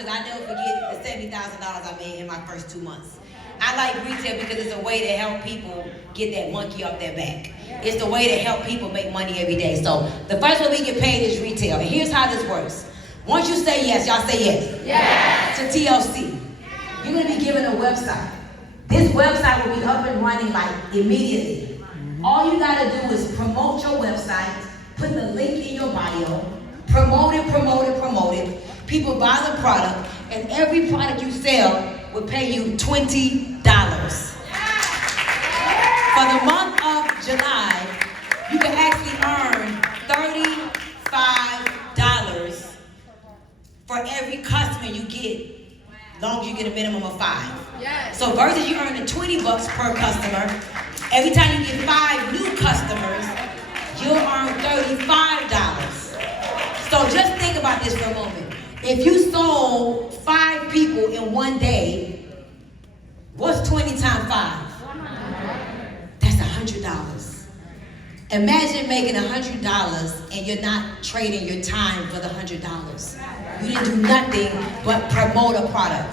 because I never forget the $70,000 I made in my first 2 months. I like retail because it's a way to help people get that monkey off their back. It's the way to help people make money every day. So the first way we get paid is retail. And here's how this works. Once you say yes, y'all say yes. Yes. To TLC. You're going to be given a website. This website will be up and running like immediately. All you got to do is promote your website, put the link in your bio, promote it, promote it, promote it. People buy the product, and every product you sell will pay you $20. For the month of July, you can actually earn $35 for every customer you get, as long as you get a minimum of 5. Yes. So versus you earning $20 per customer, every time you get 5 new customers, you'll earn $35. So just think about this for a moment. If you sold 5 people in one day, what's 20 times 5? That's $100. Imagine making $100 and you're not trading your time for the $100. You didn't do nothing but promote a product.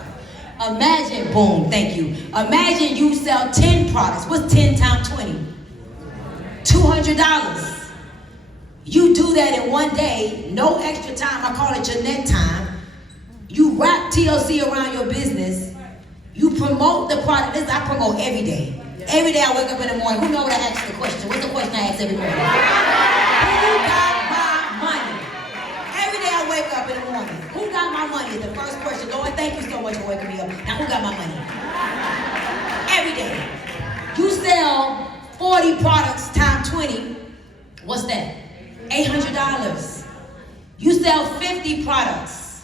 Imagine, boom, thank you. Imagine you sell 10 products. What's 10 times 20? $200. You do that in one day, no extra time. I call it Jeanette time. You wrap TLC around your business. You promote the product. This I promote every day. Every day I wake up in the morning. Who know what I ask the question? What's the question I ask every morning? Who got my money? Every day I wake up in the morning. Who got my money is the first question. Lord, thank you so much for waking me up. Now who got my money? Every day. You sell 40 products times 20. What's that? $800. You sell 50 products.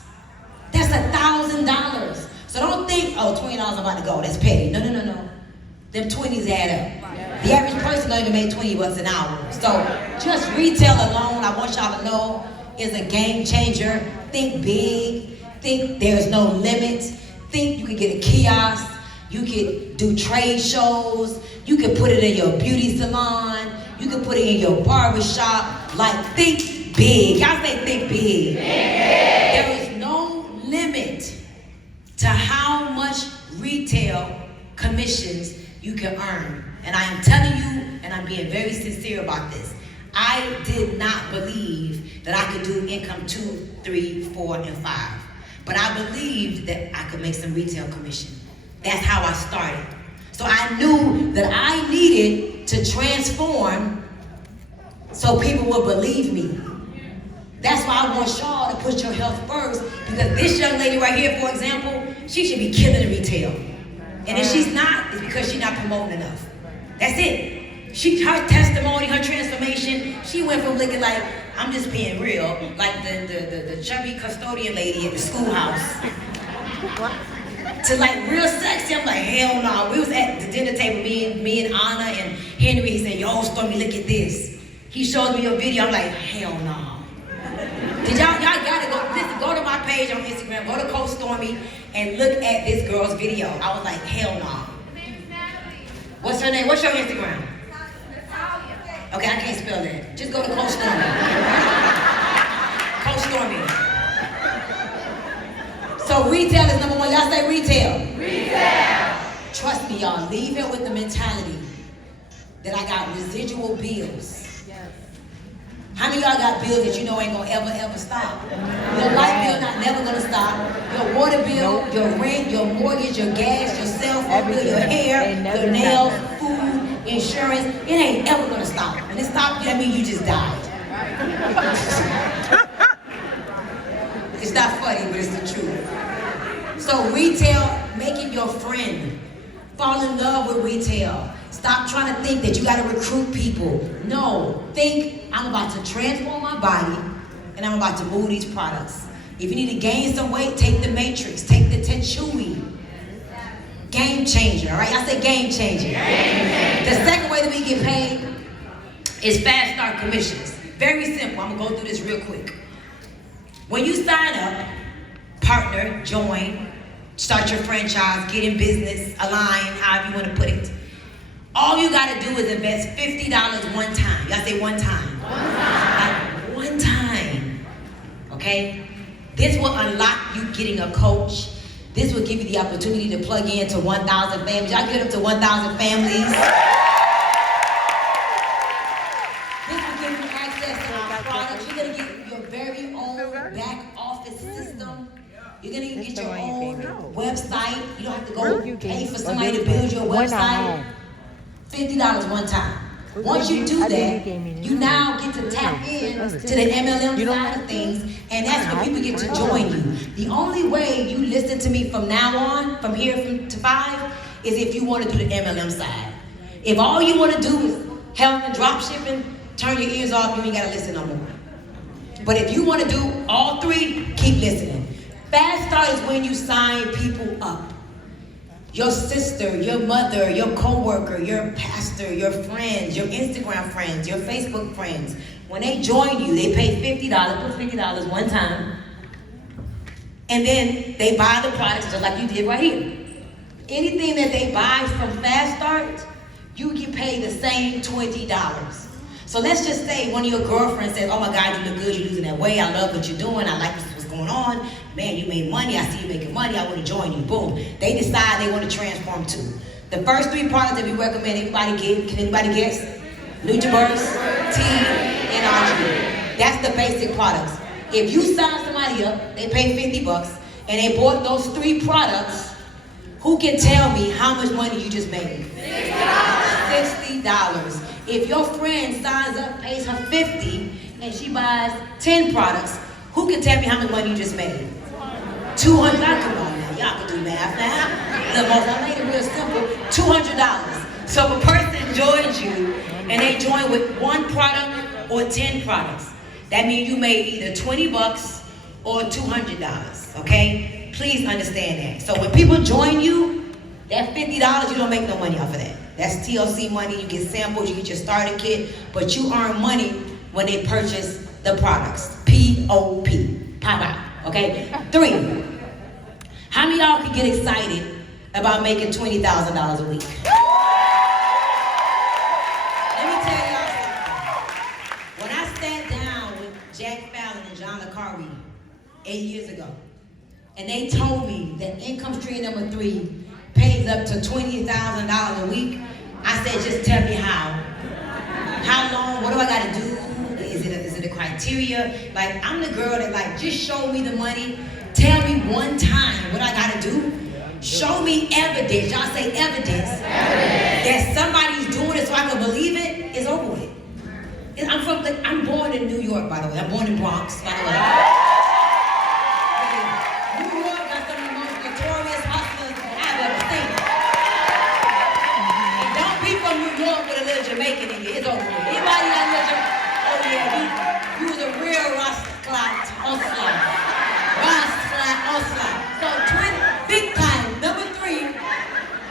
That's $1,000. So don't think, oh, $20 I'm about to go. That's petty. No. Them 20s add up. The average person don't even make $20 an hour. So just retail alone, I want y'all to know, is a game changer. Think big. Think there's no limit. Think you can get a kiosk. You could do trade shows. You could put it in your beauty salon. You can put it in your barber shop. Like, think big. Y'all say think big. There is no limit to how much retail commissions you can earn. And I am telling you, and I'm being very sincere about this, I did not believe that I could do income 2, 3, 4, and 5. But I believed that I could make some retail commission. That's how I started. So I knew that I needed to transform so people will believe me. That's why I want y'all to put your health first, because this young lady right here, for example, she should be killing the retail. And if she's not, it's because she's not promoting enough. That's it. Her testimony, her transformation, she went from looking like, I'm just being real, like the chubby custodian lady at the schoolhouse, to like real sexy. I'm like, hell no. We was at the dinner table, me and Anna and Henry. He said, yo, Stormy, look at this. He showed me a video. I'm like, hell no. Did y'all gotta go, listen, go to my page on Instagram, go to Coach Stormy and look at this girl's video. I was like, hell no. What's her name? What's your Instagram? Okay, I can't spell that. Just go to Coach Stormy. Coach Stormy. So retail is number 1. Y'all say retail. Retail. Trust me, y'all. Leave it with the mentality that I got residual bills. How many of y'all got bills that you know ain't gonna ever stop? Your light bill not never gonna stop. Your water bill, your rent, your mortgage, your gas, your cell phone bill, your hair, your nails, food, insurance. It ain't ever gonna stop. When it stops, that means you just died. It's not funny, but it's the truth. So retail, make it your friend. Fall in love with retail. Stop trying to think that you gotta recruit people. No, think I'm about to transform my body and I'm about to move these products. If you need to gain some weight, take the Matrix, take the Tetchui. Game changer, all right? I say game changer. The second way that we get paid is fast start commissions. Very simple, I'm gonna go through this real quick. When you sign up, partner, join, start your franchise, get in business, align, however you wanna put it. All you gotta do is invest $50 one time. Y'all say one time. One time. Okay? This will unlock you getting a coach. This will give you the opportunity to plug in to 1,000 families. Y'all get up to 1,000 families. This will give you access to our products. You're gonna get your very own back office system. You're gonna get your own website. You don't have to go pay for somebody to build your website. $50 one time. Once you do that, you now get to tap in to the MLM side of things, and that's where people get to join you. The only way you listen to me from now on, from here to 5, is if you want to do the MLM side. If all you want to do is health and drop shipping, turn your ears off, you ain't got to listen no more. But if you want to do all 3, keep listening. Fast Start is when you sign people up. Your sister, your mother, your coworker, your pastor, your friends, your Instagram friends, your Facebook friends. When they join you, they pay $50, put $50 one time, and then they buy the products just like you did right here. Anything that they buy from Fast Start, you can pay the same $20. So let's just say one of your girlfriends says, oh my God, you look good, you're losing that weight, I love what you're doing, I like what's going on. Man, you made money, I see you making money, I want to join you. Boom. They decide they want to transform too. The first 3 products that we recommend everybody get, can anybody guess? NutriBurst, tea, and Arginine. That's the basic products. If you sign somebody up, they pay $50, and they bought those 3 products, who can tell me how much money you just made? $60. If your friend signs up, pays her $50, and she buys 10 products, who can tell me how much money you just made? $200. Come on now, y'all can do math now. I made it real simple. $200. So if a person joins you and they join with 1 product or 10 products, that means you made either $20 or $200. Okay? Please understand that. So when people join you, that $50, you don't make no money off of that. That's TLC money. You get samples, you get your starter kit, but you earn money when they purchase the products. P-O-P. Pop out. Okay? 3. How many of y'all can get excited about making $20,000 a week? Let me tell y'all something. When I sat down with Jack Fallon and John LeCarry 8 years ago, and they told me that income stream number 3 pays up to $20,000 a week, I said, just tell me how. How long? What do I got to do? Is it a criteria? Like, I'm the girl that, like, just show me the money. Tell me one time what I got to do. Show me evidence. Y'all say evidence. That somebody's doing it so I can believe it. It's over with. I'm born in New York, by the way. I'm born in Bronx, by the way. New York got some of the most notorious hustlers I've ever seen. And don't be from New York with a little Jamaican in you. It's over with. Anybody got a little Jamaican? Oh yeah, you was a real rascal hustler. So 20, big time. Number 3,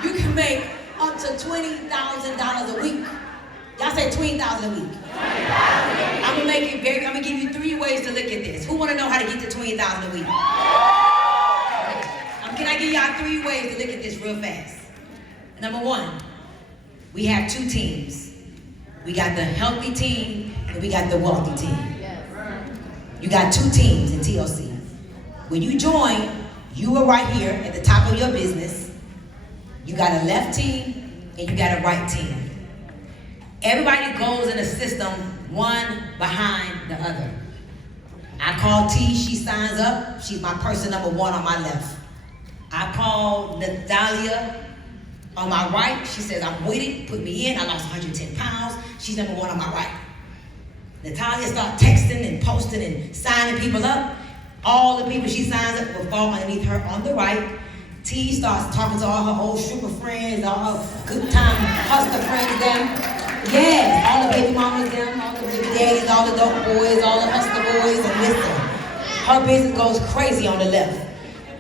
you can make up to $20,000 a week. Y'all say $20,000 a week. I'm gonna make it very. I'm gonna give you 3 ways to look at this. Who want to know how to get to $20,000 a week? Can I give y'all 3 ways to look at this real fast? Number 1, we have 2 teams. We got the healthy team and we got the wealthy team. You got 2 teams in TLC. When you join, you are right here at the top of your business. You got a left team and you got a right team. Everybody goes in a system, one behind the other. I call T, she signs up. She's my person number 1 on my left. I call Natalia on my right. She says, I'm with it, put me in. I lost 110 pounds. She's number 1 on my right. Natalia starts texting and posting and signing people up. All the people she signs up will fall underneath her on the right. T starts talking to all her old stripper friends, all her good time hustler friends them. Yes, all the baby mamas them, all the baby daddies, all the dope boys, all the hustler boys, and listen. Her business goes crazy on the left.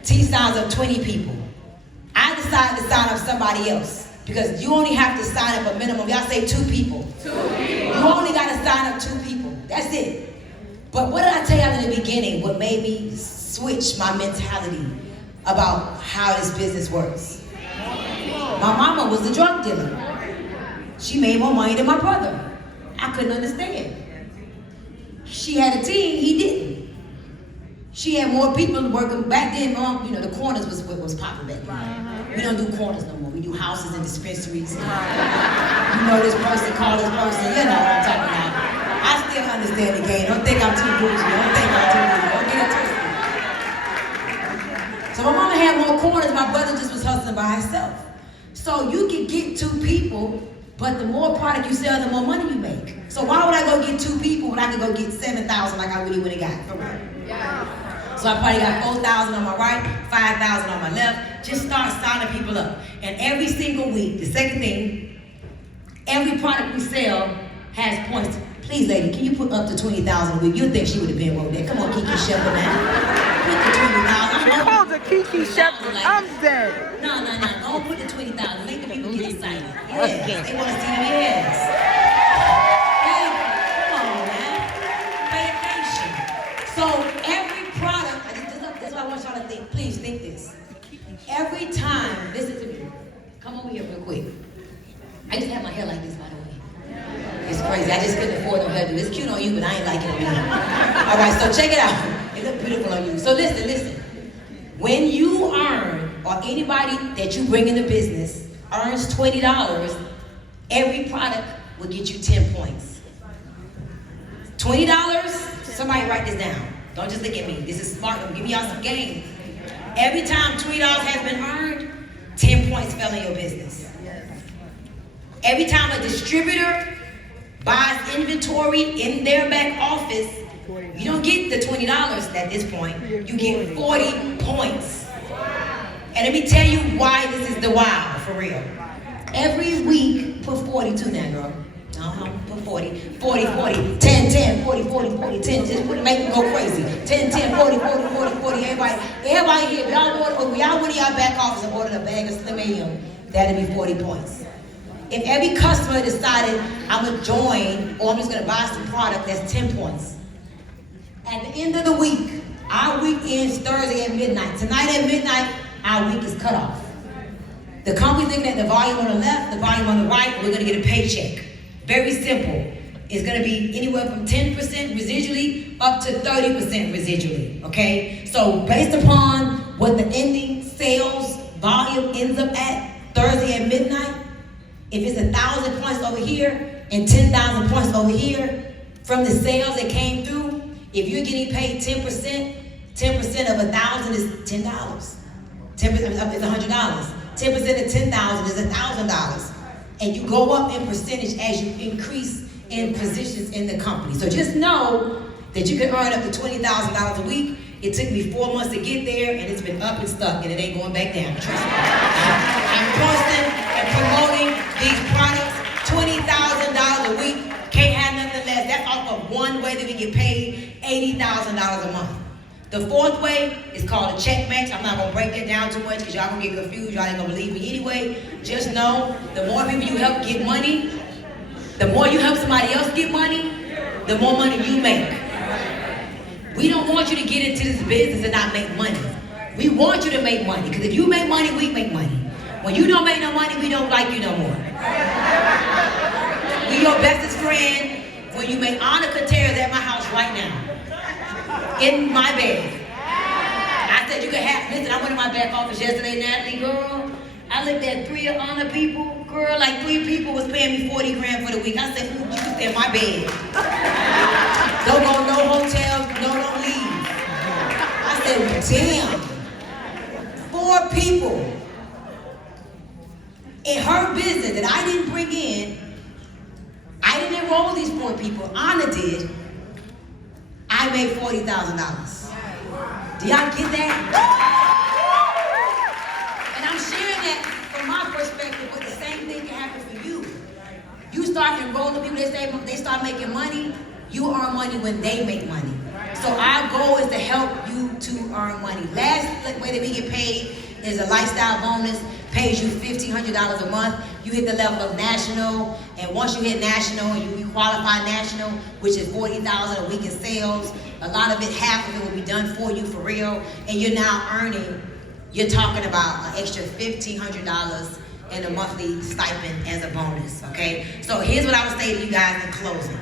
T signs up 20 people. I decided to sign up somebody else because you only have to sign up a minimum. Y'all say 2 people. 2 people. You only got to sign up 2 people. That's it. But what did I tell y'all in the beginning? What made me switch my mentality about how this business works? My mama was a drug dealer. She made more money than my brother. I couldn't understand. She had a team, he didn't. She had more people working back then. You know, the corners was what was popular back then. We don't do corners no more. We do houses and dispensaries. You know this person, call this person. You know what I'm talking about. I still understand the game. Don't think I'm too bougie. Don't think I'm too bougie. Don't get it twisted. So my mama had more corners. My brother just was hustling by himself. So you can get 2 people, but the more product you sell, the more money you make. So why would I go get 2 people when I could go get 7,000 like I really would have got? For real. So I probably got 4,000 on my right, 5,000 on my left. Just start signing people up. And every single week, the second thing, every product we sell has points. Please, lady, can you put up to 20,000 a week? You'd think she would have been wrote that. Come on, Kiki Shepherd, man. Put the 20,000. She called her Kiki Shepherd. I'm dead. No. Don't put the 20,000. Make the people get excited. Yes. They want to see them. Yes. Come on, man. Pay attention. So every product, this is what I want y'all to think. Please think this. Every time, listen to me. Come over here real quick. I just have my hair like this, by the way. It's crazy. I just couldn't afford no hairdo. It's cute on you, but I ain't like it on me. All right, so check it out. It looks beautiful on you. So listen. When you earn, or anybody that you bring into business earns $20, every product will get you 10 points. $20, somebody write this down. Don't just look at me. This is smart. I'm giving y'all some game. Every time $20 has been earned, 10 points fell in your business. Every time a distributor buys inventory in their back office, you don't get the $20 at this point. You get 40 points. And let me tell you why this is the wow, for real. Every week, put 42 now, girl. Put 40, 40, 40, 10, 10, 40, 40, 40, 10. Just put it, make them go crazy. 10, 10, 40, 40, 40, 40. Everybody here, if y'all went to y'all back office and ordered a bag of Slim A.M., that'd be 40 points. If every customer decided, I'm gonna join, or I'm just gonna buy some product, that's 10 points. At the end of the week, our week ends Thursday at midnight. Tonight at midnight, our week is cut off. The company's looking at the volume on the left, the volume on the right, we're gonna get a paycheck. Very simple. It's gonna be anywhere from 10% residually up to 30% residually, okay? So based upon what the ending sales volume ends up at Thursday at midnight, if it's 1,000 points over here and 10,000 points over here from the sales that came through, if you're getting paid 10%, 10% of 1,000 is $10. 10% is $100. 10% of 10,000 is $1,000. And you go up in percentage as you increase in positions in the company. So just know that you can earn up to $20,000 a week. It took me 4 months to get there, and it's been up and stuck, and it ain't going back down. Trust me. I'm posting and promoting these products. $20,000 a week. Can't have nothing less. That's off of one way that we get paid $80,000 a month. The fourth way is called a check match. I'm not gonna break that down too much because y'all gonna get confused. Y'all ain't gonna believe me anyway. Just know the more people you help get money, the more you help somebody else get money, the more money you make. We don't want you to get into this business and not make money. We want you to make money because if you make money, we make money. When you don't make no money, we don't like you no more. We your bestest friend. When you make Anna Kater's at my house right now. In my bed. I said you could have, listen, I went to my back office yesterday, Natalie, girl. I looked at 3 Anna people, girl, like 3 people was paying me 40 grand for the week. I said, ooh, you can stay in my bed. Don't go no hotel, don't leave. I said, damn. 4 people in her business that I didn't bring in. I didn't enroll these 4 people. Anna did. I made $40,000. Do y'all get that? And I'm sharing that from my perspective, but the same thing can happen for you. You start enrolling people, they start making money, you earn money when they make money. So our goal is to help you to earn money. Last way that we get paid is a lifestyle bonus, pays you $1,500 a month. You hit the level of national, and once you hit national, you qualify national, which is $40,000 a week in sales. A lot of it, half of it will be done for you for real, and you're now earning, you're talking about an extra $1,500 in a monthly stipend as a bonus, okay? So here's what I would say to you guys in closing.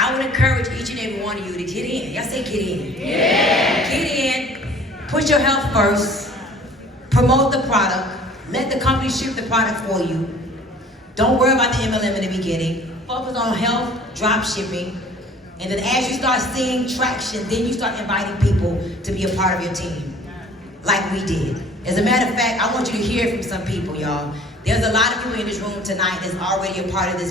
I would encourage each and every one of you to get in. Y'all say get in. Get in. Put your health first. Promote the product. Let the company ship the product for you. Don't worry about the MLM in the beginning. Focus on health, drop shipping. And then as you start seeing traction, then you start inviting people to be a part of your team. Like we did. As a matter of fact, I want you to hear from some people, y'all. There's a lot of people in this room tonight that's already a part of this